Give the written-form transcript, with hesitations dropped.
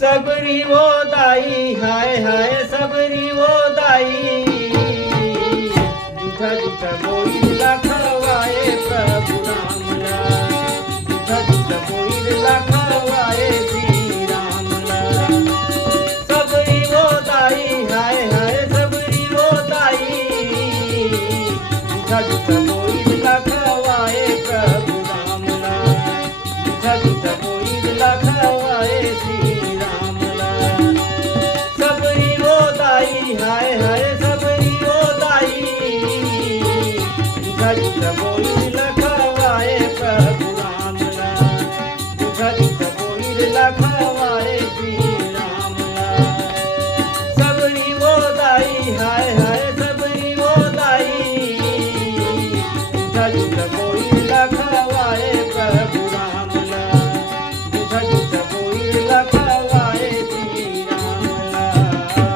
सबरी वो दाई हाय हाय सबरी वो दाई झूठा झूठा बोईला खवाए प्रभु रामला झूठा झूठा बोईला खवाए श्री रामला सबरी वो दाई हाय हाय सबरी वो दाई झूठा झूठा बोईला खवाए प्रभु रामला झूठा झूठा बोईला खवाए श्री हाय हाय सबरी ओ दाई झूठा झूठा बोल